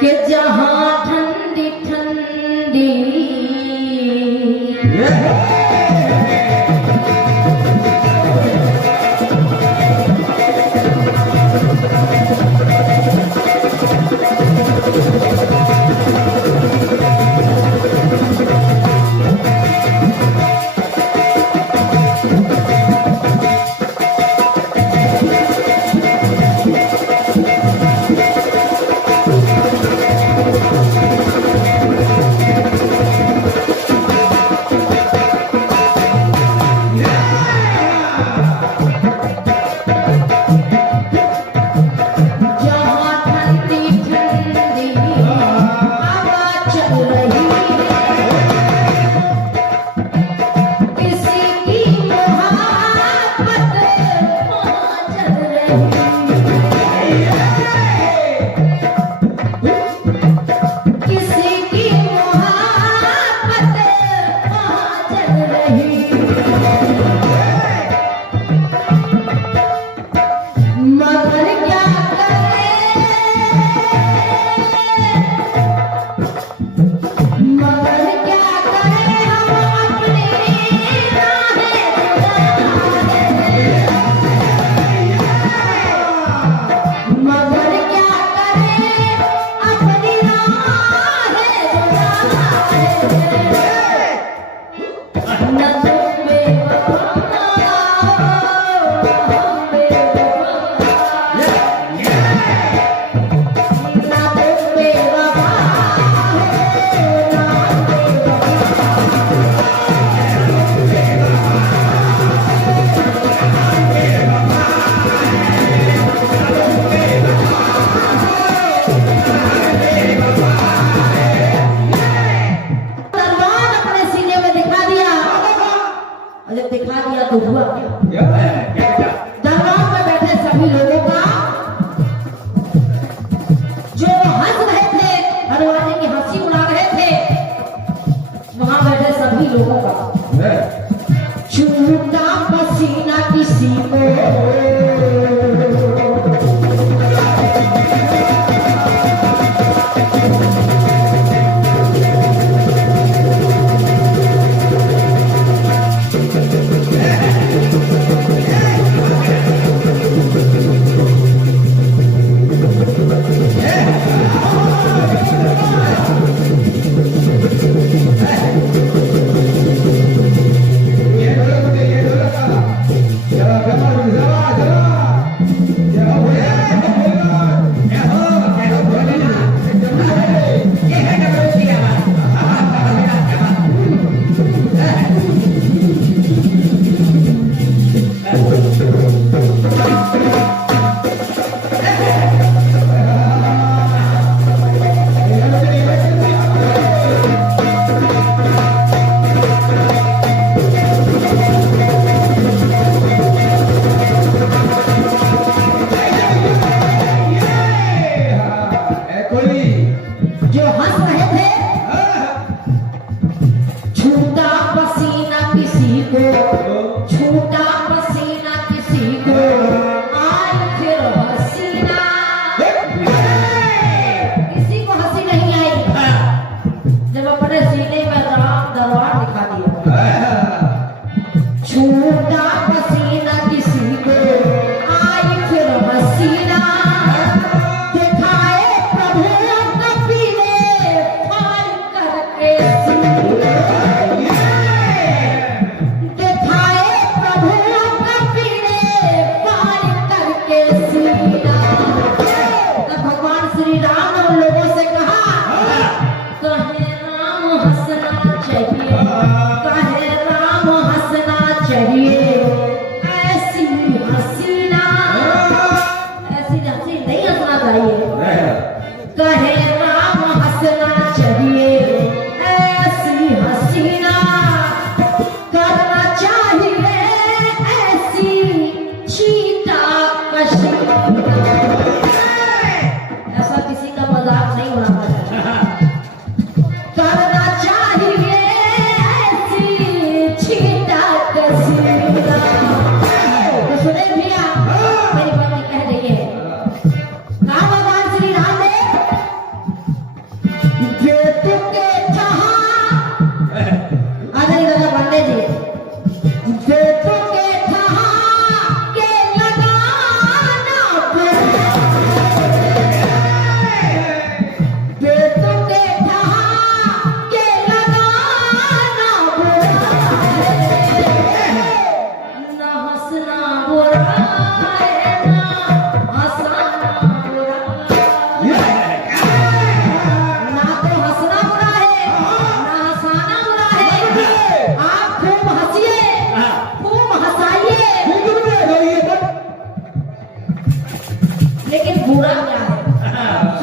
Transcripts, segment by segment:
कि जहाँ ठंडी ठंडी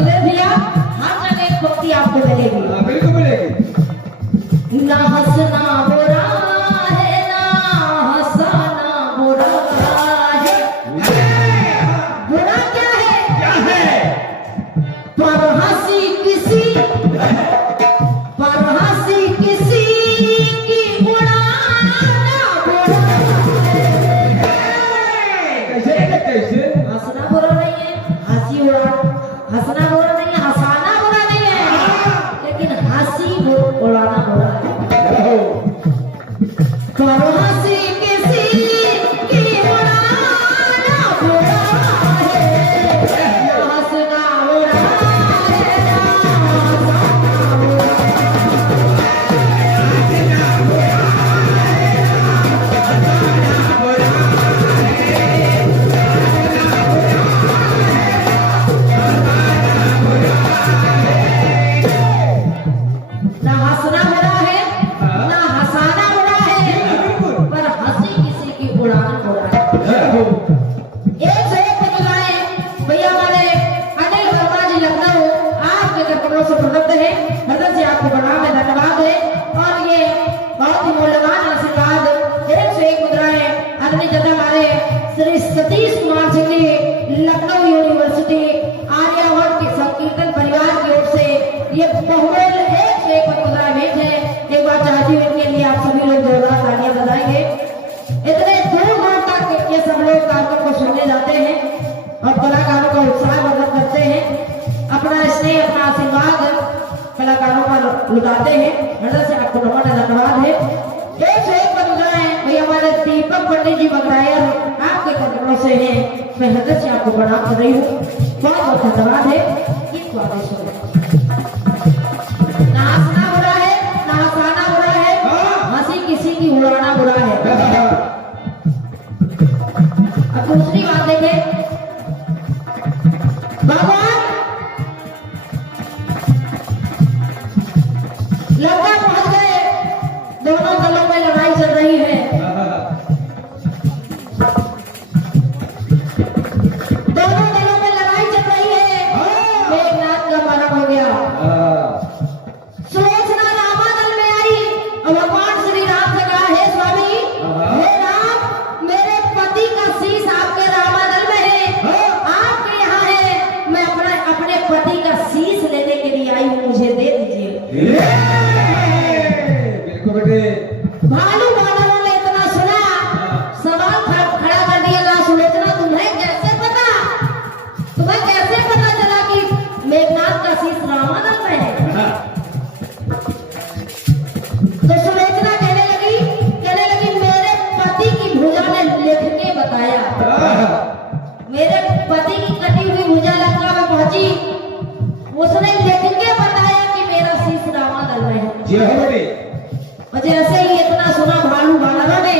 सुरेश भैया हर जगह एक पंक्ति आपको मिलेगी। बिल्कुल मिलेगी। ना हंसना बुरा है, ना हंसाना बुरा है। बुरा क्या है? क्या है? पर हंसी किसी की उड़ाना बुरा है। कैसे? हंसना बुरा नहीं है, हंसना बुरा नहीं है, हंसाना बुरा नहीं है, लेकिन हंसी उड़ाना बुरा है। पर हंसी किसी की उड़ाना बुरा है। ना हंसना बुरा है, ना हंसाना बुरा ना हंसना बुरा है, ना हंसाना बुरा है, पर हंसी किसी की उड़ाना बुरा है। एक से एक बतलाएं भैया हमारे अनिल वर्मा जी लखनऊ आपके कपड़ों से प्रदत्त है, हृदय से आपको प्रणाम है, धन्यवाद है। और ये बहुत ही मूल्यवान आशीर्वाद एक से एक मुद्राएं अगली जगह हमारे श्री सतीश कुमार सिंह जी लखनऊ यूनिवर्सिटी आर्यावर्त के संकीर्तन परिवार की ओर से ये बहुमूल्य एक से एक मुद्राएं भेंट है। एक बार चाहती हूँ इनके लिए आप सभी लोग जोरदार तालियां बजाएंगे। इतने दूर दूर तक ये सब लोग कार्यक्रम को सुनने जाते हैं और कलाकारों का उत्साह वर्धन करते हैं, अपना स्नेह अपना आशीर्वाद कलाकारों पर लुटाते हैं। हृदय से आपको नमन धन्यवाद है। एक से एक बंधुआएं भैया हमारे दीपक पंडित जी बगरायर आपके कदमों से हैं, मैं हृदय से आपको प्रणाम कर रही हूँ, बहुत बहुत धन्यवाद है। गीत स्वादिष्ट है। ना हंसना बुरा है, ना हंसाना बुरा है, हंसी किसी की उड़ाना बुरा है। अब दूसरी बात देखें, भगवान लंका पहुंच गए, दोनों दलों में लड़ाई चल रही है। दोनों दलों में लड़ाई चल रही है, मेघनाथ का मरण हो गया। सुलोचना रामा दल में आई और भगवान श्री राम से कहा, हे स्वामी, हे राम, मेरे पति का शीश आपके रामा दल में है, आपके यहाँ है, मैं अपने पति का शीश लेने के लिए आई हूँ, मुझे दे दीजिए। बिल्कुल बेटे। भालू वानरों ने इतना सुना, सवाल खड़ा कर दिया, कहा, सुलोचना तुम्हें कैसे पता चला कि मेघनाथ का शीश रामानंद में है? तो सुलोचना कहने लगी मेरे पति की भुजा ने लिख के बताया, मेरे पति की कटी हुई भुजा लंका में पहुंची, उसने लिख के बताया कि मेरा शीश रामानंद में है। जी हाँ बेटे। और जैसे ही इतना सुना भालू वानरों ने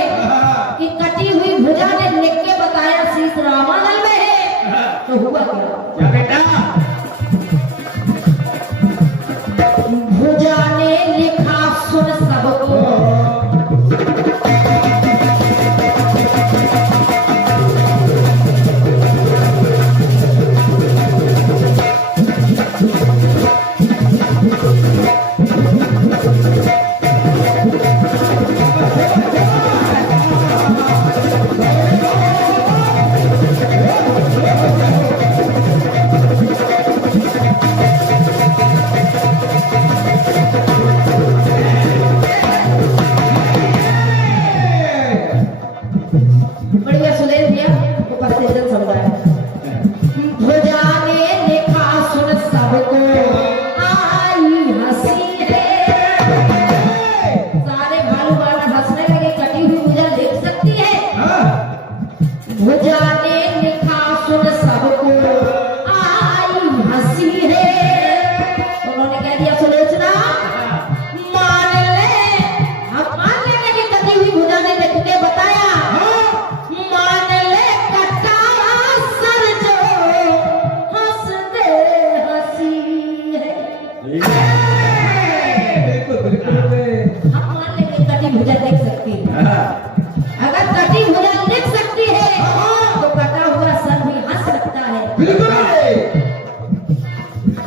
कि कटी हुई भुजा ने लिख के बताया शीश रामानंद में है, तो हुआ क्या बेटा? भुजा ने लिखा सुन सबको,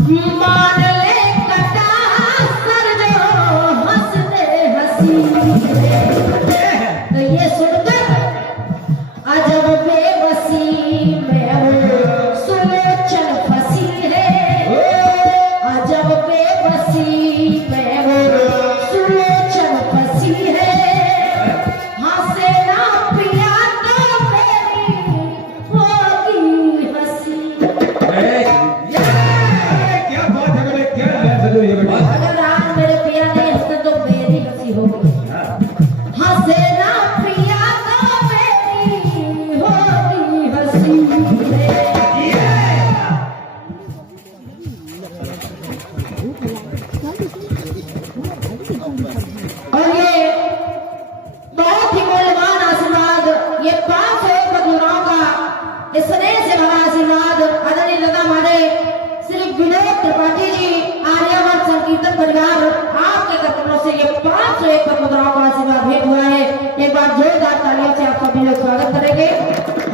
मान ले कटा सर जो हंसते हंसी तो ये सुनकर अजब बेबसी में वो सुलोचन फंसी है अजब बेबसी में वो सुलोचन फंसी है हंसे ना पिया तो मेरी होगी हंसी क्या बात है बेटे, क्या है सजो ये बेटा? अगर आज मेरे पिया नहीं हंसते तो मेरी हंसी होगी हंसे ना पिया तो मेरी होगी हंसी और ये बहुत ही मूल्यवान आशीर्वाद ये 501 मजदूरों का स्नेह से भरा आशीर्वाद आदरणीय दादा हमारे श्री विनोद त्रिपाठी जी आर्यावर्त संकीर्तन परिवार आपके कदमों से ये 501 मजदूरों का आशीर्वाद भेंट हुआ है एक बार जोरदार तालियों से आप सभी लोग स्वागत करेंगे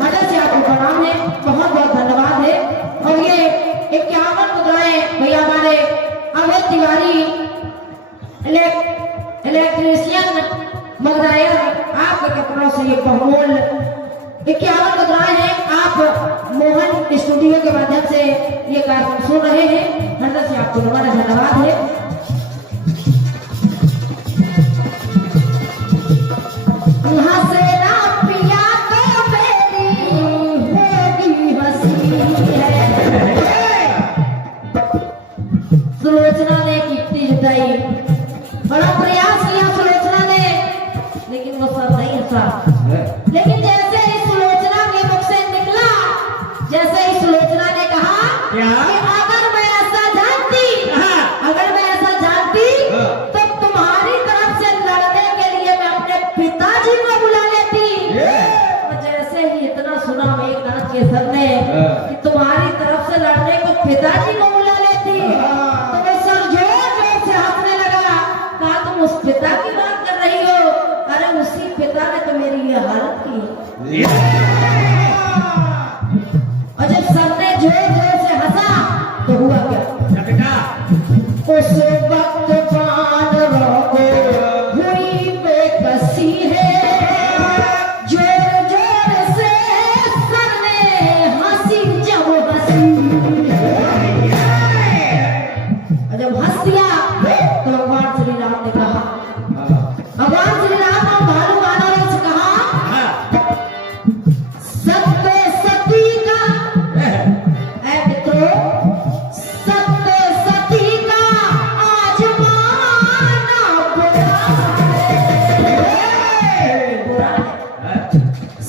हृदय से आपको प्रणाम है बहुत बहुत धन्यवाद है और ये 51 मुद्राएं भैया हमारे अमित तिवारी इलेक्ट्रीशियन मगरायर आपके कपड़ों से ये बहुमूल्य 51 मुद्राएं हैं आप मोहन स्टूडियो के माध्यम से ये कार्यक्रम सुन रहे हैं हृदय से आपको हमारा धन्यवाद है हंसे ना पिया तो मेरी होगी हंसी है सुलोचना ने कीर्ति जुटाई बड़ा प्रयास किया सुलोचना ने लेकिन वो सब नहीं हंसा लेकिन जैसे ही सुलोचना के मुख से निकला जैसे ही सुलोचना ने कहा क्या? कि अगर मैं ऐसा जानती तो तुम्हारी तरफ से लड़ने के लिए मैं अपने पिताजी को बुला लेती और जैसे ही इतना सुना मेघनाथ केसर ने कि तुम्हारी तरफ से लड़ने को पिताजी को बुला लेती तो वो सर जोर जोर से हंसने लगा कहा तुम उस पिता की बात कर रही हो अरे उसी पिता ने तो मेरी ये हालत की है और जब सर ने जोर जोर से हंसा तो हुआ क्या उस वक्त बानरों को हुई बेकसी है जोर जोर से सर ने हंसी जब हंसी और जब हंस दिया तो भगवान श्री राम ने कहा भगवान श्री राम और भालू वानरों से कहा सत्य सती का ऐ मित्रों सत्य सती का आज माना बुरा है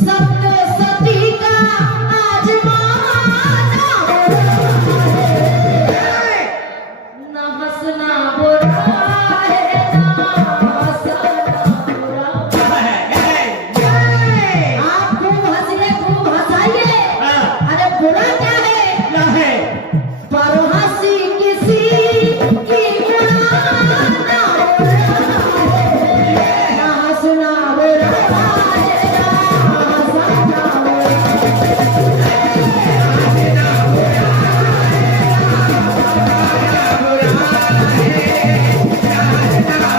सत्य सती का आज माना बुरा न हंसना बुरा है ना हंसना बुरा आप खूब हंसिए खूब हंसाइए अरे बुरा क्या है पर हंसी किसी की उड़ाना बुरा है ना हंसना बुरा है ना हंसना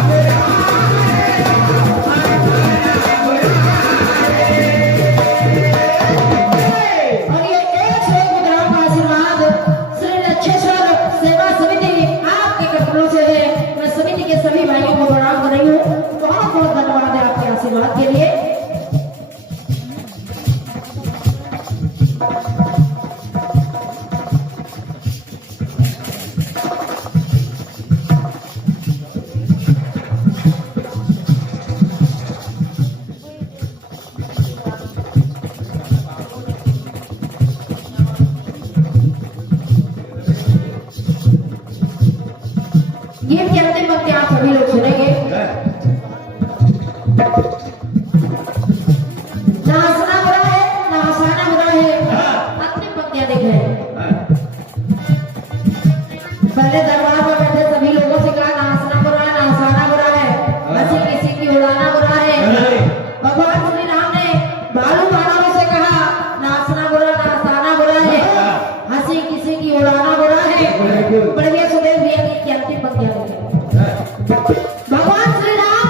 बुरा और ये 101 मुद्राओं का आशीर्वाद श्री लक्षेश्वर सेवा समिति आपके कदमों से है मैं समिति के सभी भाइयों को प्रणाम कर रही हूँ बहुत बहुत धन्यवाद है आपके आशीर्वाद के लिए गीत की अंतिम पंक्ति आप सभी लोग सुनेंगे ना हंसना बुरा है ना हंसाना बुरा है अंतिम पंक्तियां देख रहे हैं पहले दरबार में बैठे सभी लोगों से कहा ना हंसना बुरा है ना हंसाना बुरा है हंसी किसी की उड़ाना बुरा है भगवान श्री राम ने भालू वानरों से कहा ना हंसना बुरा ना हंसाना बुरा है हंसी किसी की उड़ाना बुरा है बिल्कुल। बढ़िया सुदेव भैया की क्या थी पंक्तियां लिखी। हाँ। भगवान श्री राम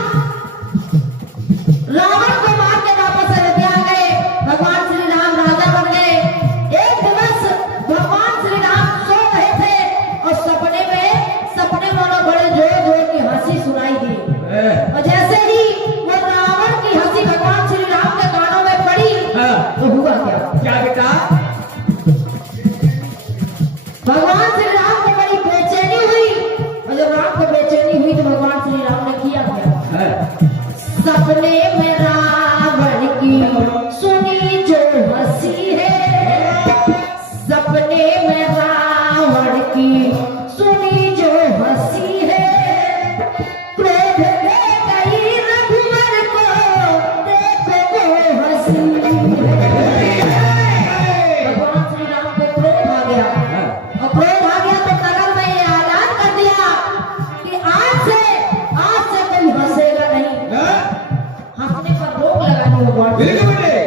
रावण को मार के वापस अयोध्या आ गए। भगवान श्री राम राजा बन गए। एक दिवस भगवान श्री राम सो रहे थे और सपने में उन्हें बड़े जोर जोर की हंसी सुनाई दी। हाँ। और जैसे ही वो रावण की हंसी भगवान श्री राम के कानों में पड़ी हाँ। तो हुआ क्या? क्या बेटा? भगवान श्री राम को बड़ी बेचैनी हुई और जब राम को बेचैनी हुई तो भगवान श्री राम ने किया क्या? हाँ। सपने में रावण की सुनी जो हंसी है, सपने में रावण की सुनी जो हंसी है, क्रोध में गई रघुवर को देखो वो हंसी है। भगवान श्री राम को क्रोध आ गया और क्रोध आ गया तो नगर में ये ऐलान कर दिया कि आज से कोई हंसेगा नहीं। हाँ। हंसने पर रोक लगानी भगवान से। बिल्कुल बेटे।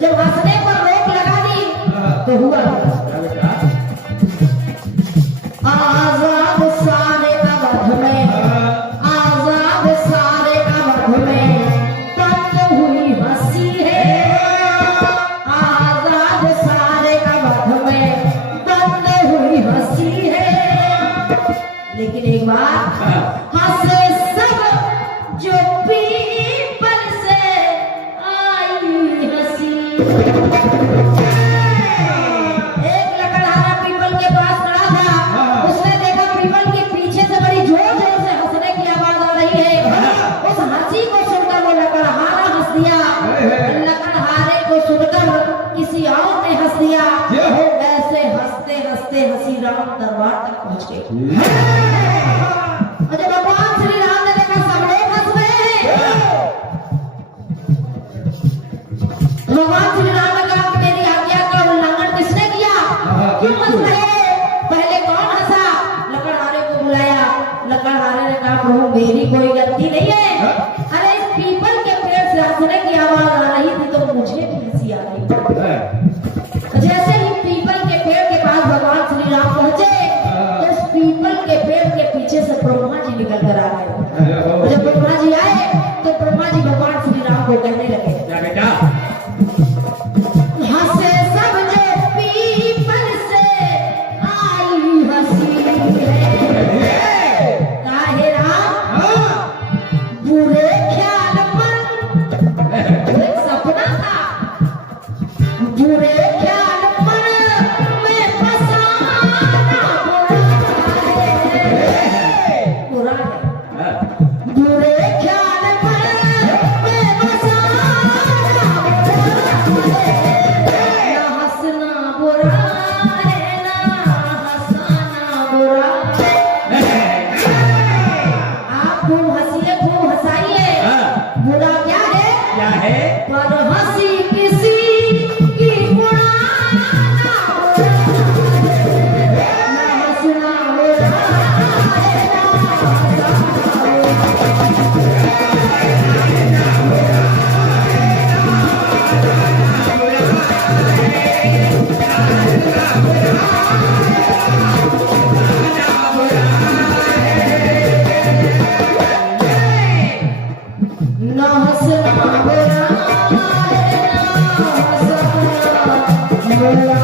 जब हंसने पर रोक लगा दी तो हुआ क्या बेटा? आजाद सारे अवध में, आजाद सारे अवध में बंद हुई हंसी है, आजाद सारे अवध में बंद हुई हंसी है। लेकिन एक बात, हंसे सब जो पीपल से आई हंसी। एक लकड़हारा पीपल के पास खड़ा था। उसने देखा पीपल के पीछे से बड़ी जोर जोर से हंसने की आवाज आ रही है। उस हंसी को सुनकर वो लकड़हारा हंस दिया। लकड़हारे को सुनकर किसी और ने हंस दिया। ऐसे हंसते हंसते हंसी राम दरबार तक पहुंच गए। और जब भगवान श्री राम ने देखा सब लोग हंस रहे हैं, भगवान श्री राम ने कहा कि मेरी आज्ञा का उल्लंघन किसने किया? क्यों हंस रहे हो? पहले कौन हंसा? लकड़हारे को बुलाया। लकड़हारे ने कहा प्रभु मेरी कोई गलती नहीं है। अरे इस पीपल के पेड़ से हंसने की आवाज आ रही थी तो मुझे भी हंसी आ रही। जैसे ही पीपल के पेड़ के पास भगवान श्री राम पहुंचे तो उस पीपल के पेड़ के पीछे से ब्रह्मा जी निकल कर आ गए। और जब ब्रह्मा जी आए तो ब्रह्मा जी भगवान श्री राम को कहने लगे, क्या बेटा? हंसे सब जो पीपल से आई हंसी है, काहे राम बुरे ख्याल मन, एक सपना था, बुरे ख्याल मन में फसाना बुरा है, बुरे ख्याल मन में फसाना बुरा है। ना हंसना बुरा है, ना हंसाना बुरा है। आप खूब हंसिए, खूब हंसाइए, बुरा क्या है? क्या है? पर हंसी किसी की उड़ाना बुरा है। ना हंसना बुरा है, ना हंसाना ना हंसना बुरा है, ना हंसना बुरा